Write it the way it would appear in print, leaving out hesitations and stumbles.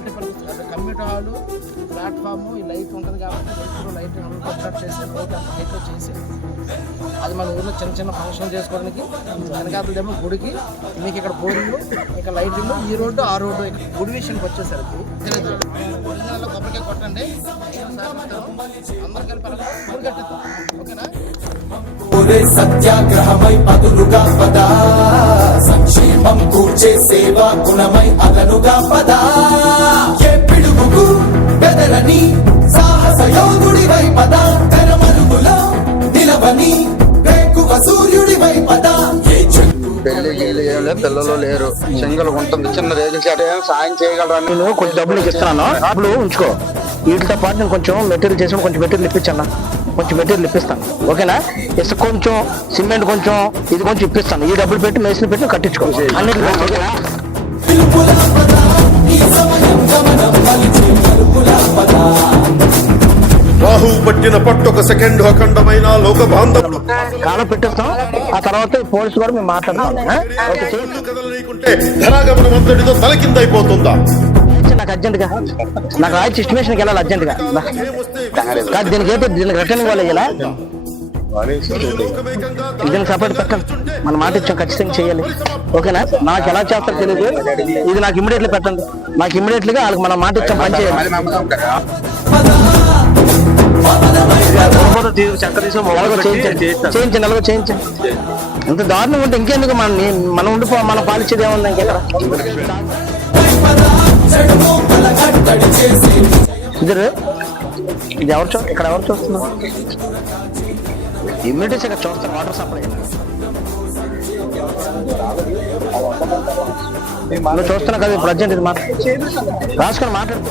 Multipurpose అంటే community hall, platform, ఈ light ఉంటుంది కాబట్టి లైట్ కన్స్ట్రక్ట్ చేసి లైట్లో చేసి అది మన ఊళ్ళో చిన్న చిన్న ఫంక్షన్ చేసుకోవడానికి వెనకాతలేమో గుడికి, మీకు ఇక్కడ బోరింగ్, ఇక్కడ లైటింగ్, ఈ రోడ్డు ఆ రోడ్డు. గుడి విషయానికి వచ్చేసరికి ఒరిజినల్లో కొబ్బరికాయ కొట్టండి, అందరు కలిపి గుడి కట్టేద్దాం. ఓకేనా? సత్యాగ్రహమై పదులుగా పదా, సంక్షేమం కూర్చే సేవా గుణమై అదనుగా పదా, ఏ పిడుగుకు బెదరని సాహస యోధుడివై పదా, తెరమరుగులో నిలవని వేకువ సూర్యుడివై పదా. పెళ్లి గీళ్ళు ఏం లేదు, పిల్లలు లేరు, సింగల్ ఉంటుంది, చిన్న రేజులు చెట్టు సాయం చేయగలరా? నేను కొంచెం డబ్బులు ఇస్తున్నాను, డబ్బులు ఉంచుకో. వీటితో పాటు నేను కొంచెం మెటీరియల్ చేసి కొంచెం మెటీరియల్ ఇప్పించాను, కొంచెం మెటీరియల్ ఇప్పిస్తాను. ఓకేనా? ఇసుక కొంచెం, సిమెంట్ కొంచెం, ఇది కొంచెం ఇప్పిస్తాను. ఈ డబ్బులు పెట్టి మేస్త్రి పెట్టి కట్టించుకో అన్నిటి. ఓకేనా? రాహు పట్టిన పట్టొక సెకండ్ అఖండమైన లోక బాంధవుడు కాలం పెట్టేస్తాం. ఆ తర్వాత పోలీసు కూడా మేము మాట్లాడతాం. కదలనీకుంటే ధనాగమనం అంతటితో తల కింద అయిపోతుందా? నాకు అర్జెంట్గా, నాకు రాయిచ్చి ఎస్టిమేషన్కి వెళ్ళాలి అర్జెంట్గా. కాదు దీనికి ఏంటి, దీనికి రిటర్నింగ్ వాళ్ళు ఇలా దీనికి సపోర్ట్ పెట్టండి. మన మాట ఇచ్చాం, ఖచ్చితంగా చేయాలి. ఓకేనా? నాకు ఎలా చేస్తారో తెలియదు, ఇది నాకు ఇమ్మీడియట్లీ పెట్టండి. నాకు ఇమ్మీడియట్లీగా వాళ్ళకి మనం మాట ఇచ్చాం, పని చేయాలి. చేయించండి, అలాగే చేయించండి. ఇంత దారుణం ఉంటే ఇంకెందుకు మనం ఉండిపో, మనం పాలించేది ఏముంది ఇంకెక్కడ? ఇద్దరు ఇది ఎవరు ఇక్కడ ఎవరు చూస్తున్నారు? ఇమ్మీడియట్గా ఇక్కడ చూస్తారు. వాటర్ సప్లై మనం చూస్తున్నాం కదా ఇప్పుడు. అర్జెంట్ ఇది రాసుకొని మాట్లాడుతూ